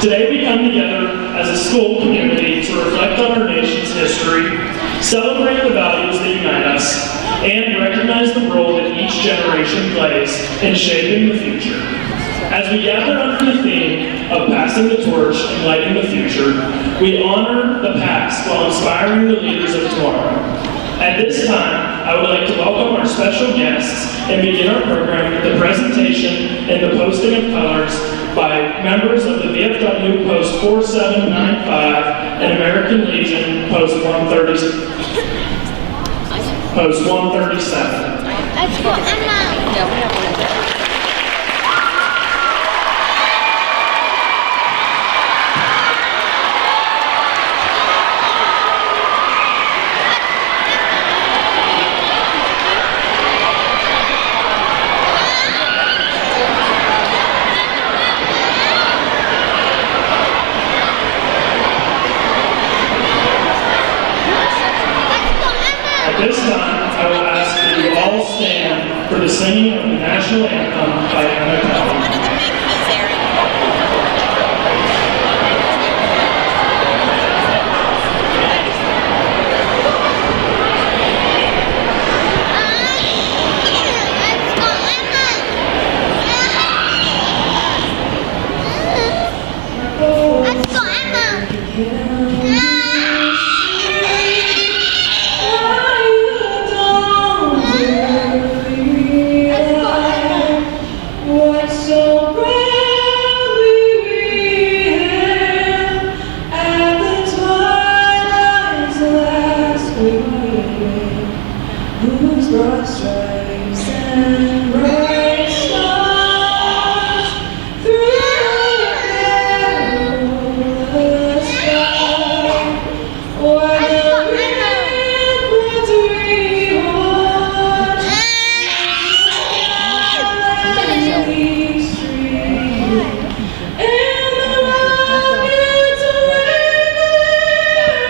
Today we come together as a school community to reflect on our nation's history, celebrate the values that unite us, and recognize the role that each generation plays in shaping the future. As we gather under the theme of passing the torch and lighting the future, we honor the past while inspiring the leaders of tomorrow. At this time, I would like to welcome our special guests and begin our program with the presentation and the posting of colors by members of the VFW Post 4795 and American Legion Post 137. At this time, I will ask that you all stand for the singing of the national anthem by Anna Kelly. Broad stripes and bright stars through the perilous sky, o'er the ramparts we watch, the street, and the rockets away there,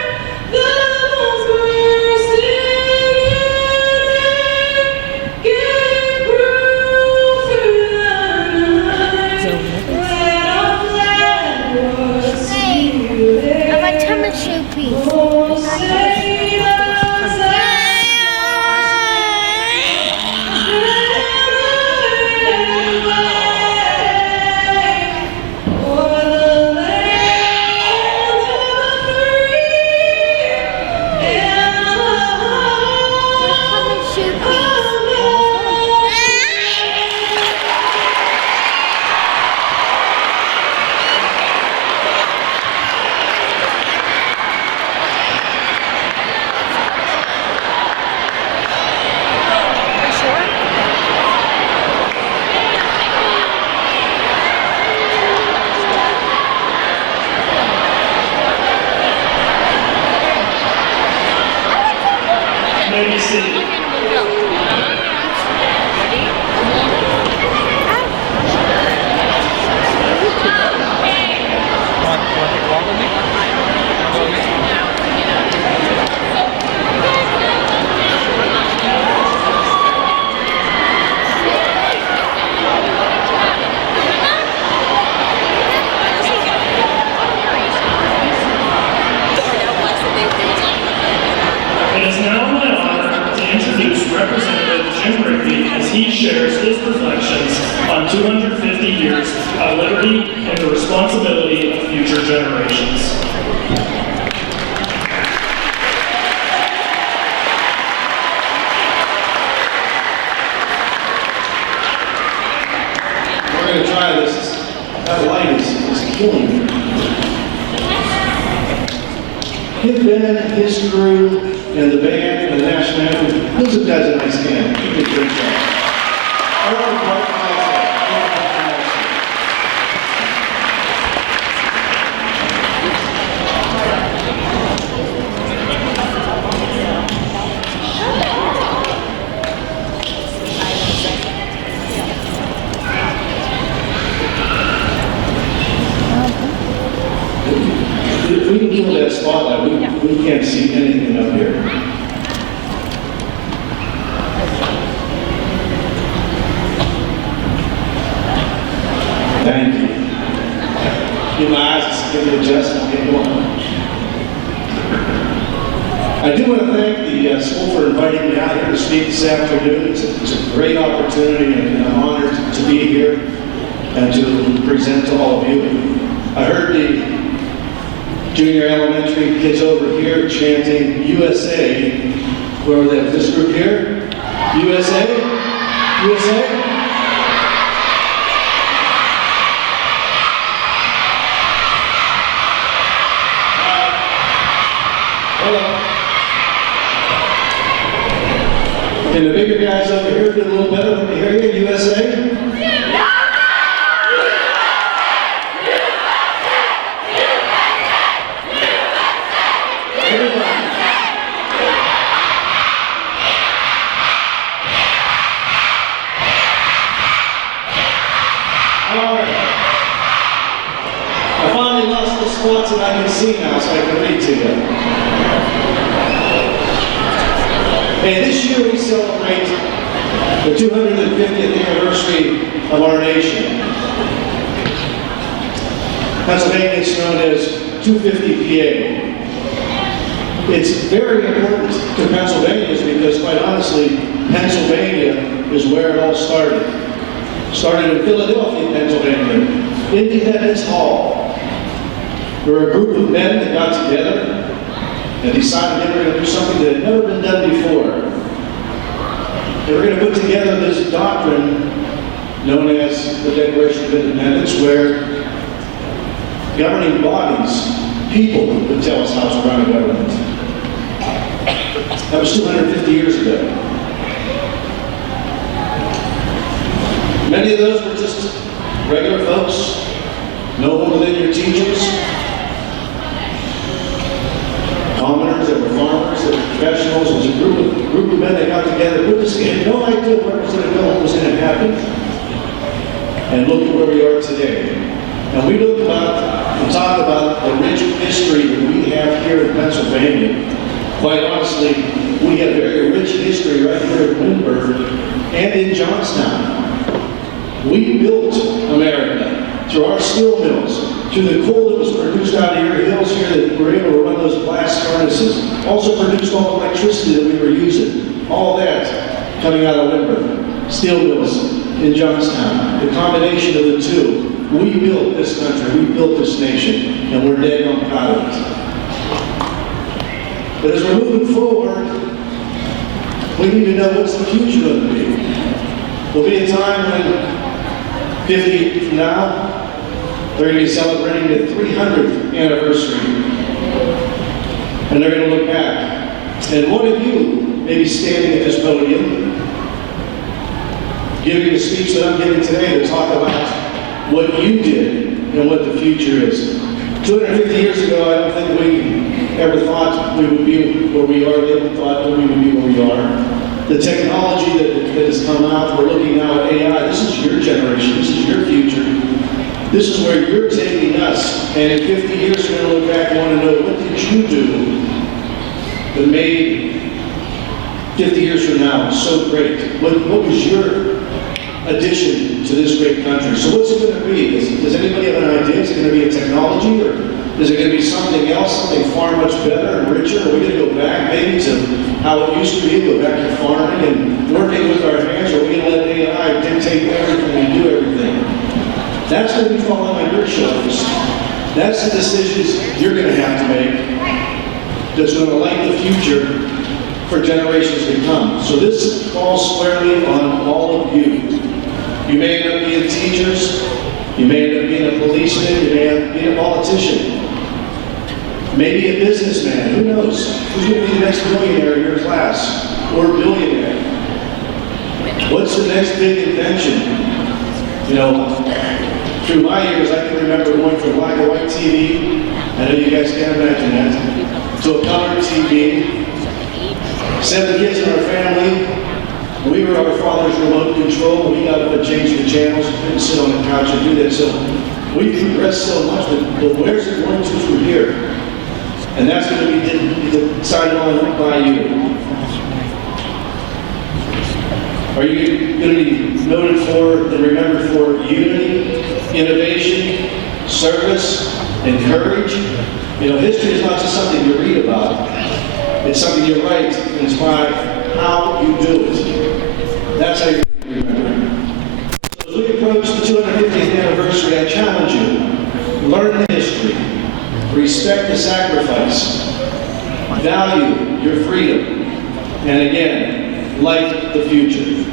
the bombs bursting in. Give proof through the night that our flag was sealed. I'm a tomato piece. Oh, sailors o'er the land of the free and the Maybe seated. It is now my honor to introduce Representative Jim Rigby as he shares his reflections on 250 years of liberty and the responsibility of future generations. We're going to try this. That light is killing me. His band, his crew, and the band, and the national anthem. Who's a guys a nice band? You did a great job. I want to recognize that. If we can kill that spotlight, we can't see anything up here. want to thank the school for inviting me out here to speak this afternoon. It's a great opportunity, and I'm honored to be here and to present to all of you. I heard the junior elementary kids over here chanting USA. Where were they? This group here? USA? USA? Can the bigger guys over here do a little better when they hear you? USA? I finally lost the spots and I can see now, so I can read to you. And this year we celebrate the 250th anniversary of our nation. Pennsylvania is known as 250 PA. It's very important to Pennsylvanians because, quite honestly, Pennsylvania is where it all started. Started in Philadelphia, Pennsylvania, Independence Hall. There were a group of men that got together and decided they were going to do something that had never been done before. They were going to put together this doctrine known as the Declaration of Independence, where governing bodies, people, would tell us how to run a government. That was 250 years ago. Many of those were just regular folks, no more than your teachers, commoners that were farmers, that were professionals. It was a group of men that got together, put this together, had no idea where it was going to go, what was going to happen. And look at where we are today. And we look about and talk about the rich history that we have here in Pennsylvania. Quite honestly, we have very rich history right here in Windber and in Johnstown. We built America through our steel mills, through the coal that was produced out of your hills here that were able to run those blast furnaces, also produced all the electricity that we were using. All that coming out of Windber. Steel mills in Johnstown. The combination of the two. We built this country, we built this nation, and we're daggone proud of it. But as we're moving forward, we need to know what's the future going to be. There'll be a time when 50 years from now, they're going to be celebrating the 300th anniversary. And they're going to look back. And one of you may be standing at this podium, giving a speech that I'm giving today to talk about what you did and what the future is. 250 years ago, I don't think we ever thought we would be where we are. They never thought that we would be where we are. The technology that has come out, we're looking now at AI. This is your generation. This is your future. This is where you're taking us. And in 50 years, we're going to look back and want to know, what did you do that made 50 years from now so great? What was your addition to this great country? So what's it going to be? Does anybody have an idea? Is it going to be a technology, or is it going to be something else, something far much better and richer? Are we going to go back maybe to how it used to be, go back to farming and working with our hands, or are we going to let AI dictate everything and do everything? That's going to be falling on your shoulders. That's the decisions you're going to have to make that's going to light the future for generations to come. So this falls squarely on all of you. You may end up being teachers, you may end up being a policeman, you may end up being a politician, maybe a businessman, who knows? Who's going to be the next millionaire in your class, or billionaire? What's the next big invention? You know, through my years, I can remember going from black and white TV, I know you guys can't imagine that, to a color TV, 7 kids in our family. We were our father's remote control. We got up and changed the channels. We couldn't sit on the couch and do that. So we progressed so much, but where's it going to from here? And that's going to be decided on by you. Are you going to be noted for and remembered for unity, innovation, service, and courage? You know, history is not just something you read about. It's something you write, and it's by how you do it. That's how you remember. So as we approach the 250th anniversary, I challenge you, learn the history, respect the sacrifice, value your freedom, and again, light the future.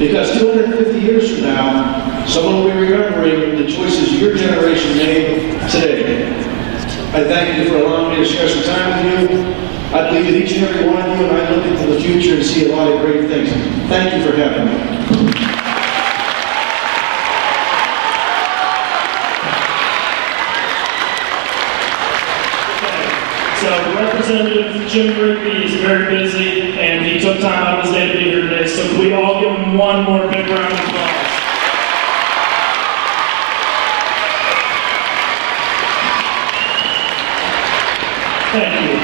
Because 250 years from now, someone will be remembering the choices your generation made today. I thank you for allowing me to share some time with you. I believe that each and every one of you and I look into the future and see a lot of great things. Thank you for having me. So Representative Jim Rigby is very busy, and he took time out of his day to be here today. So can we all give him one more big round of applause? Thank you.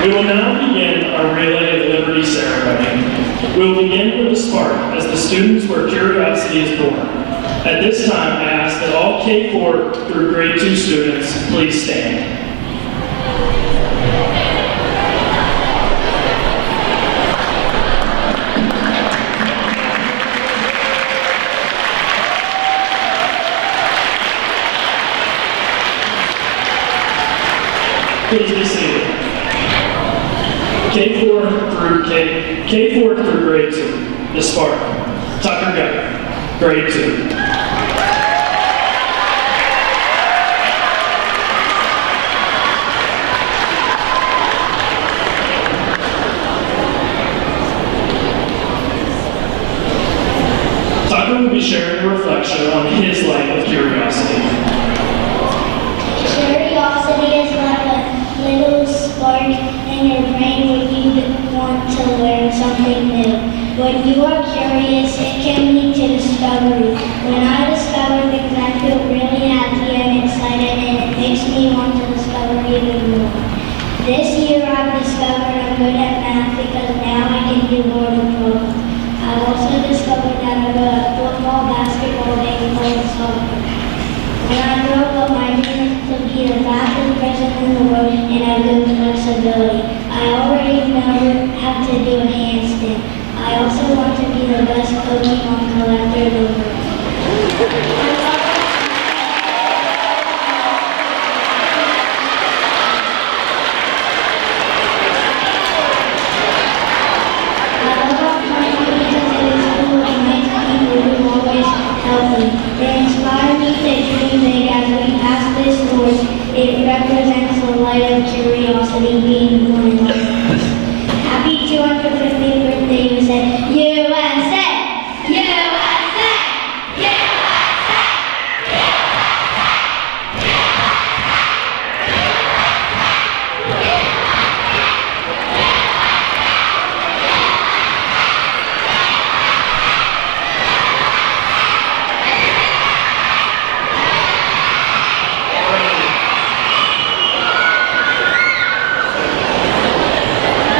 We will now begin our Relay of Liberty ceremony. We will begin with a spark as the students where curiosity is born. At this time, I ask that all K4 through grade 2 students please stand. Please be seated. K4 through grade 2, the spark. Tucker Guy, grade 2. Tucker will be sharing a reflection on his life of curiosity. Curiosity is like a little spark in your brain when you want to learn something new. When you are curious, it can lead to discovery. When I discover things, I feel really happy and excited, and it makes me want to discover even more. This year, I've discovered I'm good at math because now I can do more than problems. I've also discovered that I'm good at football, basketball, baseball, and soccer. When I grow up, my dream is to be the fastest person in the world and have good flexibility. I already know how to do a handstand. I also want to be the best Pokemon collector in the world. It represents the light of curiosity being born in our hearts. Happy 250th birthday, USA! USA! USA!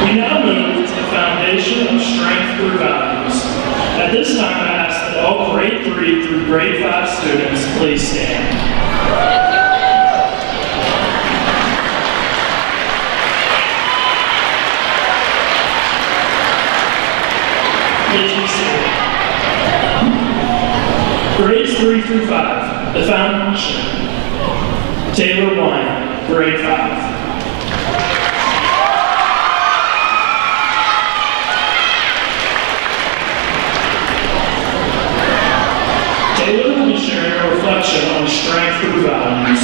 We now move to the foundation of strength through values. At this time, I ask that all grade 3 through grade 5 students please stand. Please be seated. Grades 3 through 5, the foundation. Taylor Wine, grade 5. Taylor will be sharing a reflection on strength through values.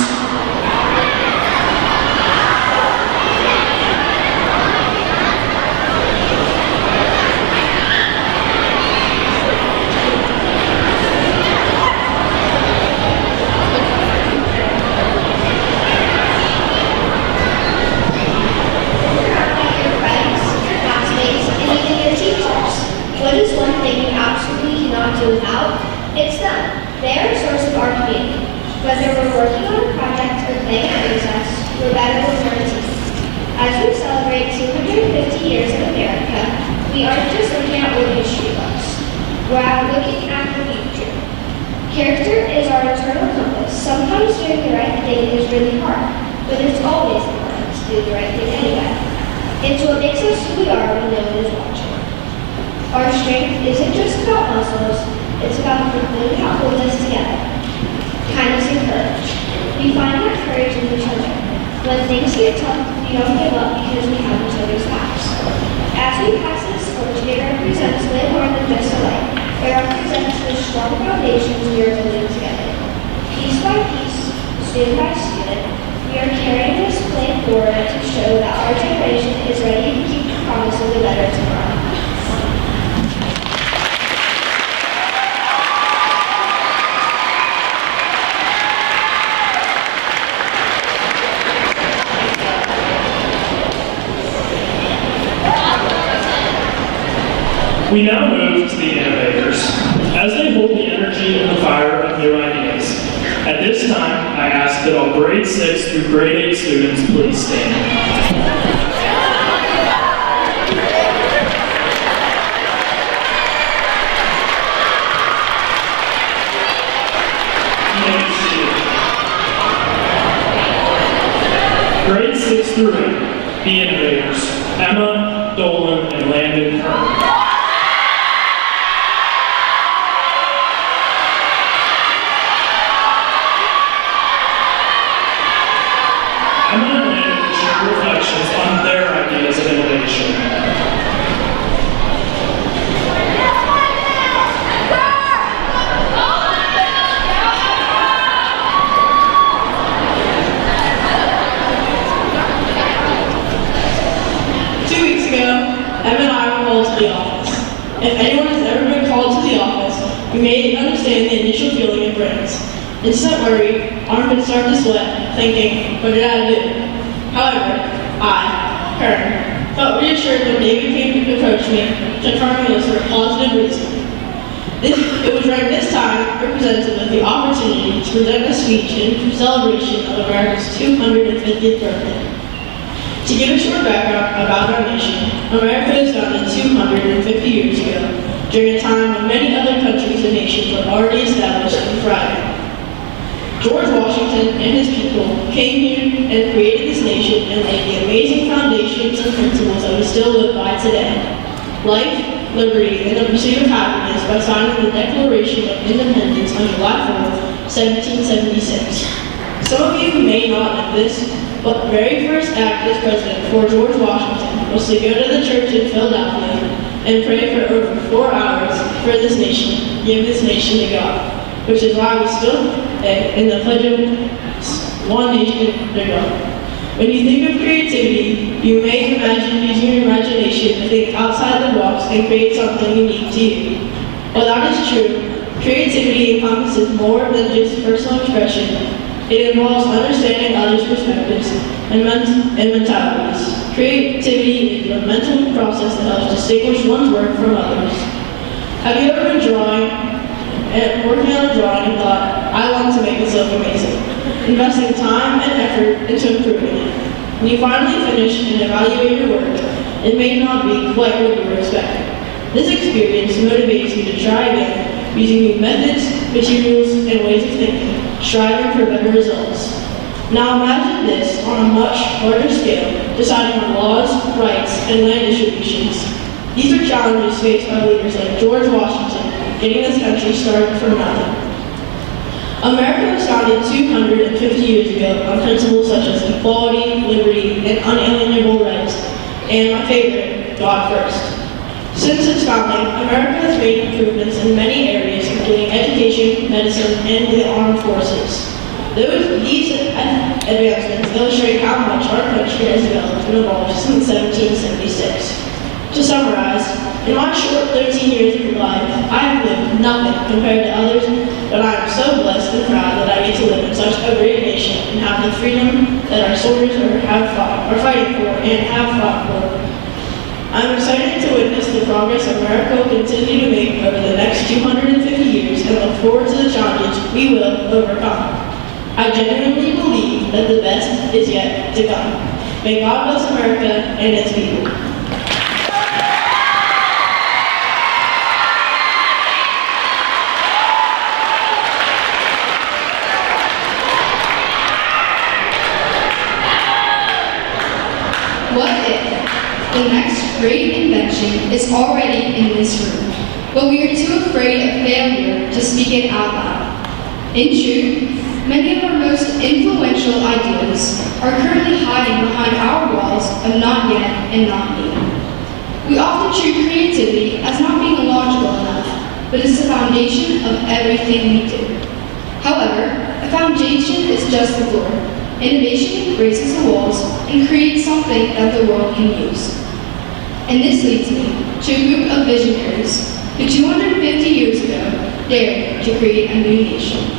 What is one thing you absolutely cannot do without? It's them. They are a source of our community. Whether we're working on a project or playing at recess, we're better when we're a team. As we celebrate 250 years of America, we aren't just looking at old history books. We're out looking at the future. Character is our eternal compass. Sometimes doing the right thing is really hard, but it's always important to do the right thing anyway. It's what makes us who we are when no one is watching. Our strength isn't just about muscles, it's about the glue that holds us together. Kindness and courage. We find that courage in each other. When things get tough, we don't give up because we have each other's backs. As we pass this torch, it represents way more than just a light. It represents the strong foundations we are building together. Piece by piece, student by student, we are carrying this flame forward to show that our generation is ready to keep the promise of a better tomorrow. We now move to the innovators, as they hold the energy and the fire of new ideas. At this time, I ask that all grade 6 through grade 8 students please stand. You may be seated. Grade 6 through 8, the innovators, Emma, Dolan, and Landon Kern. Emma and Landon will share reflections on their ideas of innovation. 2 weeks ago, Em and I were called to the office. If anyone has ever been called to the office, you may understand the initial feeling it brings. Instant worry, armpits start to sweat, thinking, what did I do? However, I, Kern, felt reassured when David came to approach me, confirming it was for a positive reason. It was right this time represented with the opportunity to present a speech in celebration of America's 250th birthday. To give a short background about our nation, America was founded 250 years ago, during a time when many other countries and nations were already established and thriving. George Washington and his people came here and created this nation and laid the amazing foundations and principles that we still live by today. Life, liberty, and the pursuit of happiness by signing the Declaration of Independence on July 4th, 1776. Some of you may not know this, but the very first act as president for George Washington was to go to the church in Philadelphia and pray for over 4 hours for this nation, give this nation to God, which is why we still in the pledge of one nation under God. When you think of creativity, you may imagine using your imagination to think outside the box and create something unique to you. While that is true, creativity encompasses more than just personal expression. It involves understanding others' perspectives and mentalities. Creativity is a mental process that helps distinguish one's work from others. Have you ever been drawing and working on a drawing and thought, I want to make this look amazing, investing time and effort into improving it? When you finally finish and evaluate your work, it may not be quite what you were expecting. This experience motivates you to try again, using new methods, materials, and ways of thinking, striving for better results. Now imagine this on a much larger scale, deciding on laws, rights, and land distributions. These are challenges faced by leaders like George Washington, getting this country started from nothing. America was founded 250 years ago on principles such as equality, liberty, and unalienable rights, and my favorite, God first. Since its founding, America has made improvements in many areas, including education, medicine, and the armed forces. These advancements illustrate how much our country has developed and evolved since 1776. To summarize, in my short 13 years of life, I have lived nothing compared to others, but I am so blessed and proud that I get to live in such a great nation and have the freedom that our soldiers are fighting for and have fought for. I'm excited to witness the progress America will continue to make over the next 250 years and look forward to the challenges we will overcome. I genuinely believe that the best is yet to come. May God bless America and its people. What if great invention is already in this room, but we are too afraid of failure to speak it out loud. In truth, many of our most influential ideas are currently hiding behind our walls of not yet and not me. We often treat creativity as not being logical enough, but it's the foundation of everything we do. However, a foundation is just the floor. Innovation raises the walls and creates something that the world can use. And this leads me to a group of visionaries who 250 years ago dared to create a new nation.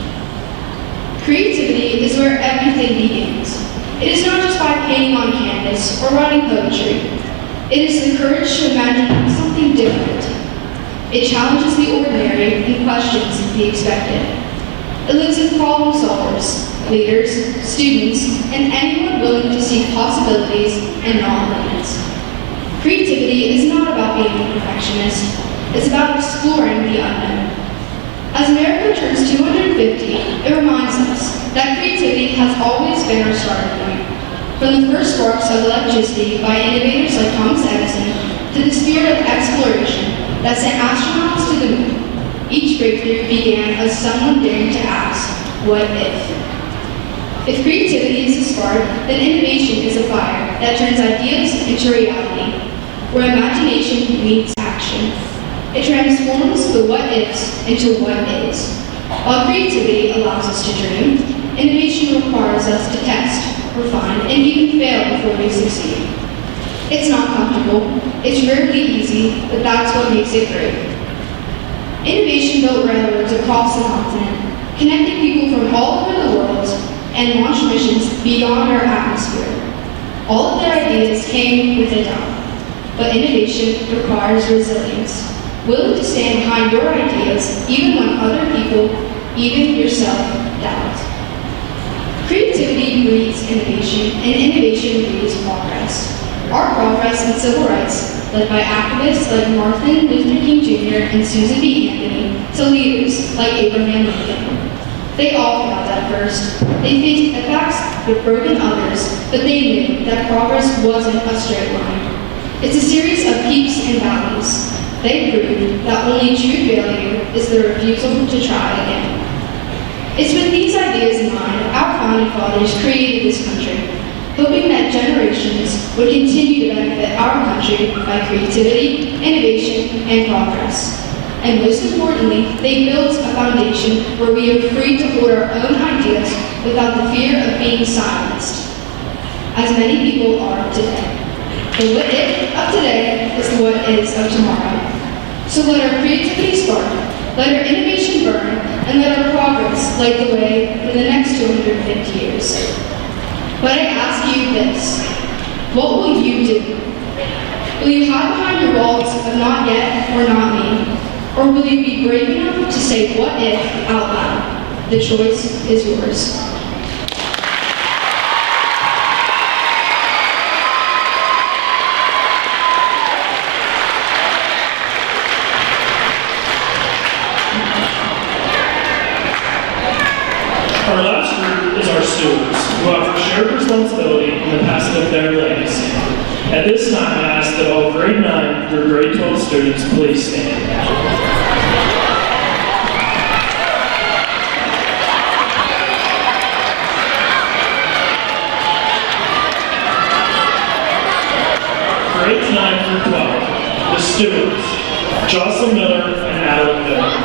Creativity is where everything begins. It is not just by painting on canvas or writing poetry. It is the courage to imagine something different. It challenges the ordinary and questions the expected. It lives in problem solvers, leaders, students, and anyone willing to see possibilities and not limits. Creativity is not about being a perfectionist. It's about exploring the unknown. As America turns 250, it reminds us that creativity has always been our starting point. From the first sparks of electricity by innovators like Thomas Edison to the spirit of exploration that sent astronauts to the moon, each breakthrough began as someone daring to ask, what if? If creativity is a spark, then innovation is a fire that turns ideas into reality, where imagination meets action. It transforms the what-ifs into what is. While creativity allows us to dream, innovation requires us to test, refine, and even fail before we succeed. It's not comfortable, it's rarely easy, but that's what makes it great. Innovation built railroads across the continent, connecting people from all over the world, and launched missions beyond our atmosphere. All of their ideas came with a doubt, but innovation requires resilience, willing to stand behind your ideas even when other people, even yourself, doubt. Creativity breeds innovation, and innovation breeds progress. Our progress in civil rights, led by activists like Martin Luther King Jr. and Susan B. Anthony, to leaders like Abraham Lincoln. They all failed at first. They faced setbacks with broken others, but they knew that progress wasn't a straight line. It's a series of peaks and valleys. They proved that only true failure is the refusal to try again. It's with these ideas in mind, our founding fathers created this country, hoping that generations would continue to benefit our country by creativity, innovation, and progress. And most importantly, they built a foundation where we are free to hold our own ideas without the fear of being silenced, as many people are today. The what if of today is the what is of tomorrow. So let our creativity spark, let our innovation burn, and let our progress light the way for the next 250 years. But I ask you this, what will you do? Will you hide behind your walls of not yet or not me? Or will you be brave enough to say what if out loud? The choice is yours. Our last group is our stewards, who have shared responsibility in the passing of their legacy. At this time, I ask that all grade 9 through grade 12 students please stand. Grades 9 through 12, the stewards, Jocelyn Miller and Adeline Miller.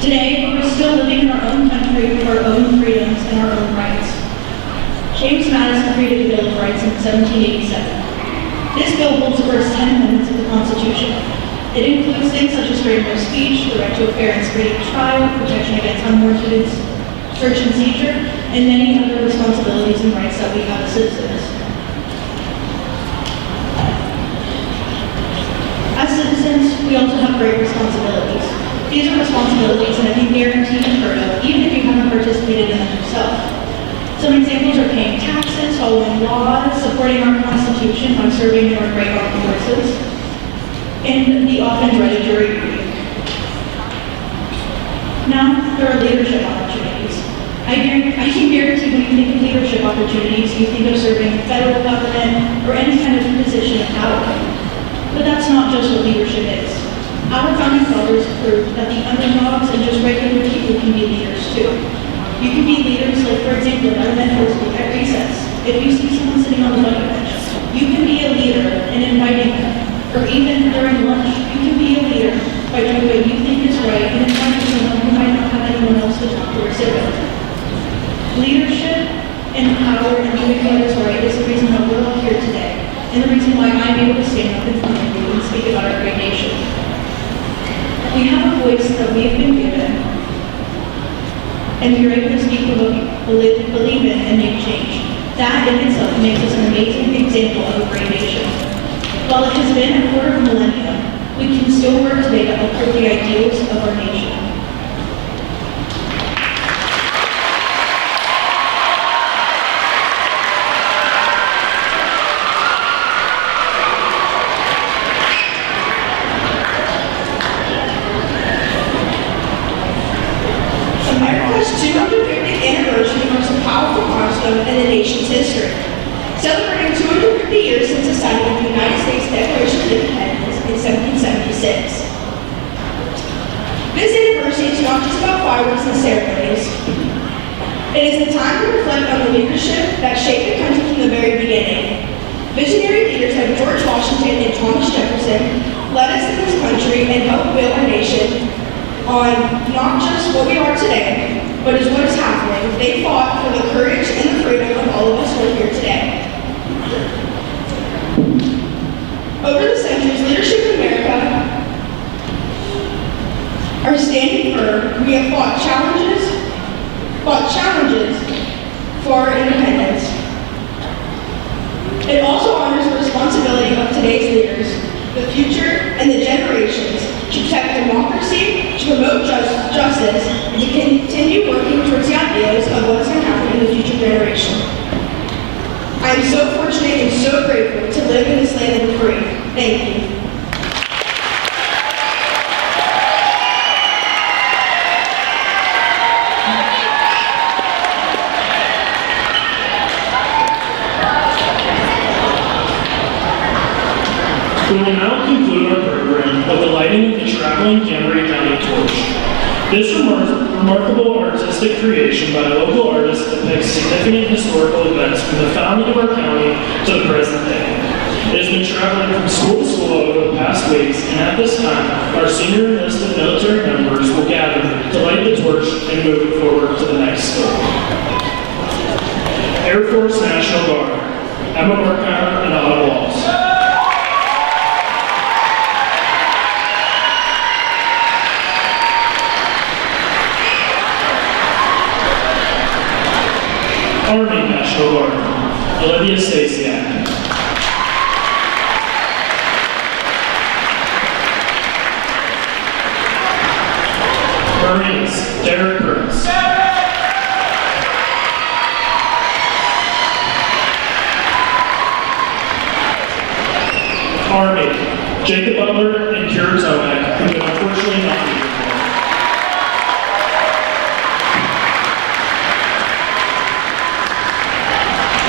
Today, we're still living in our own country with our own freedoms and our own rights. James Madison created the Bill of Rights in 1787. This bill holds the first 10 amendments of the Constitution. It includes things such as freedom of speech, the right to a fair and speedy trial, protection against unwarranted search and seizure, and many other responsibilities and rights that we have as citizens. As citizens, we also have great responsibilities. These are responsibilities that I can guarantee you've heard of, even if you haven't participated in them yourself. Some examples are paying taxes, following laws, supporting our Constitution by serving in our great armed forces, and the often dreaded jury duty. Now, there are leadership opportunities. I can guarantee when you think of leadership opportunities, you think of serving in the federal government or any kind of position of power. But that's not just what leadership is. Our founding fathers proved that the underdogs and just regular people can be leaders too. You can be leaders, like for example, in elementary school at recess. If you see someone sitting on the bunny bench, you can be a leader in inviting them. Or even during lunch, you can be a leader by doing what you think is right and inviting someone who might not have anyone else to talk to or sit with. Leadership and power and doing what is right is the reason why we're all here today, and the reason why I'm able to stand up in front of you and speak about our great nation. We have a voice that we've been given, and we are able to speak for what we believe in and make change. That in itself makes us an amazing example of a great nation. While it has been a quarter of a millennium, we can still work today to uphold the ideals of our nation. America's 250th anniversary marks a powerful milestone in the nation's history. Celebrating 250 years since the signing of the United States Declaration of Independence in 1776. This anniversary is not just about fireworks and ceremonies. It is a time to reflect on the leadership that shaped the country from the very beginning. Visionary leaders like George Washington and Thomas Jefferson led us in this country and helped build our nation on not just what we are today, but is what is happening. They fought for the courage and the freedom of all of us who are here today. Over the centuries, leadership in America are standing firm. We have fought challenges for our independence. It also honors the responsibility of today's leaders, the future, and the generations to protect democracy, to promote justice, and to continue working towards the ideals of what is going to happen in the future generation. I am so fortunate and so grateful to live in this land and be free. Thank you. We will now conclude our program with the lighting of the traveling Cambria County torch. This remarkable artistic creation by a local artist depicts significant historical events from the founding of our county to the present day. It has been traveling from school to school over the past weeks, and at this time, our senior enlisted military members will gather to light the torch and move it forward to the next school. Air Force National Guard, Emma Markheimer and Autumn Walls. Army National Guard, Olivia Stasiak. Marines, Derek Burns. Army, Jacob Butler and Kira Tomac, who could unfortunately not be here today.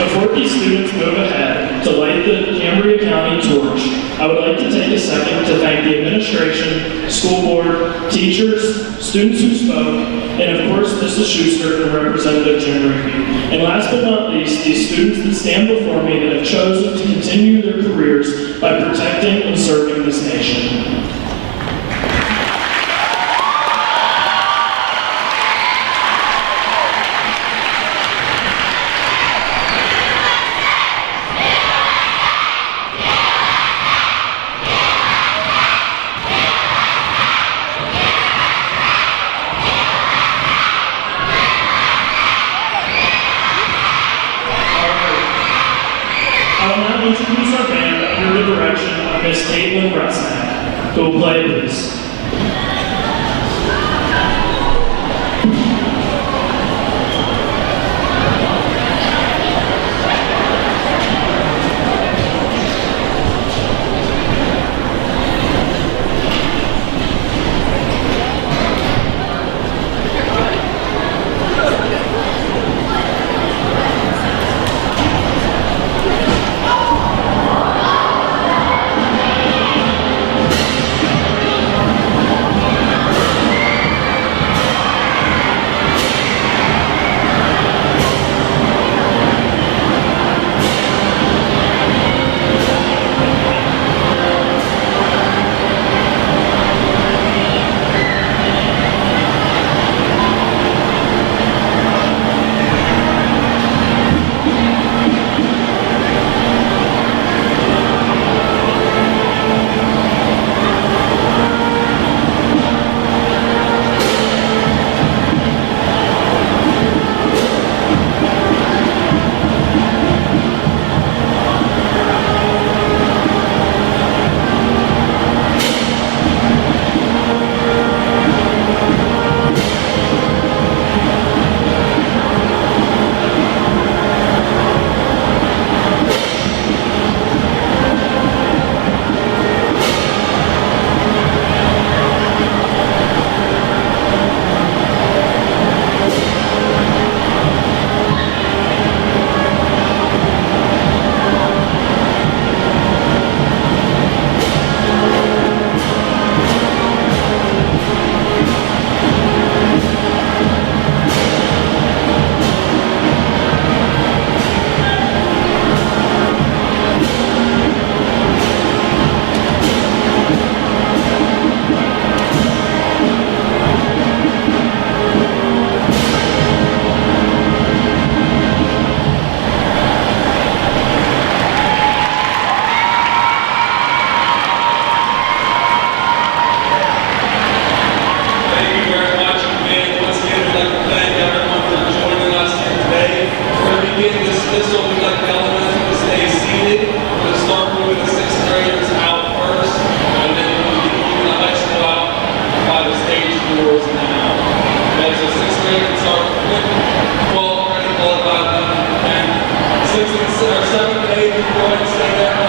Before these students move ahead to light the Cambria County torch, I would like to take a second to thank the administration, school board, teachers, students who spoke, and of course Mrs. Schuster and Representative Jim Rigby. And last but not least, these students that stand before me that have chosen to continue their careers by protecting and serving this nation. the direction of Miss Caitlin Resnick, who will play blues. Sixth and seventh and eighth, go ahead and stay there.